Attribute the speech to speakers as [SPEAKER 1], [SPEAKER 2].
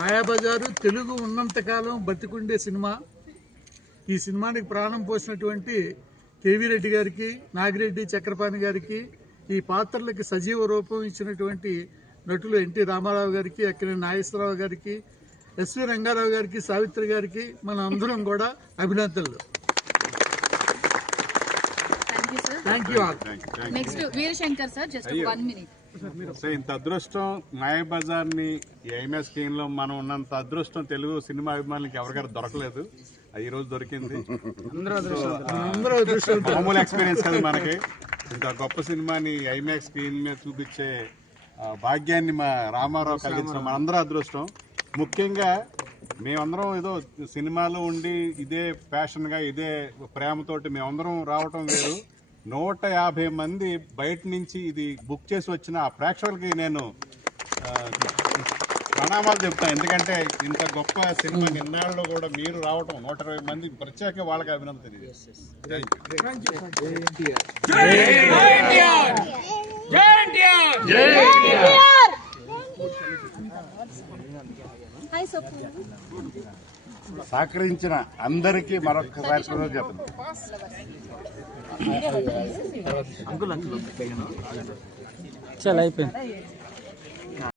[SPEAKER 1] మాయాబజారు తెలుగు ఉన్నంతకాలం బతికుండే సినిమా. ఈ సినిమానికి ప్రాణం పోసినటువంటి కేవీ రెడ్డి గారికి నాగిరెడ్డి చక్రపాణి గారికి ఈ పాత్రలకి సజీవ రూపం ఇచ్చినటువంటి నటులు ఎన్టీ రామారావు గారికి అక్కినే నాగేశ్వరరావు గారికి ఎస్వి రంగారావు గారికి సావిత్రి గారికి మన అందరం కూడా అభినందనలు.
[SPEAKER 2] Thank you sir
[SPEAKER 1] thank you all
[SPEAKER 2] next Veerashankar sir just one minute
[SPEAKER 3] so ఇంత అదృష్టం మాయాబజార్ని ఐఎంఎస్ స్క్రీన్లో మనం ఉన్నంత అదృష్టం తెలుగు సినిమా అభిమానులకి ఎవరికైనా దొరకలేదు. ఈ రోజు దొరికింది. మామూలు ఎక్స్పీరియన్స్ కదా మనకి. ఇంత గొప్ప సినిమాని ఐమాక్స్ స్క్రీన్ మీద చూపించే భాగ్యాన్ని మా రామారావు కలిగించడం మనందరూ అదృష్టం. ముఖ్యంగా మేమందరం ఏదో సినిమాలో ఉండి ఇదే ప్యాషన్గా ఇదే ప్రేమతోటి మేమందరం రావటం వేరు. నూట యాభై మంది బయట నుంచి ఇది బుక్ చేసి వచ్చిన ఆ ప్రేక్షకులకి నేను ప్రణామాలు చెప్తాను ఎందుకంటే ఇంత గొప్ప సినిమా నిన్నాళ్ళు కూడా మీరు రావటం నూట ఇరవై మంది ప్రత్యేక వాళ్ళకి అభినందన
[SPEAKER 4] సహకరించిన అందరికీ మరొకసారి కృతజ్ఞతలు
[SPEAKER 5] చాలా అయిపోయింది.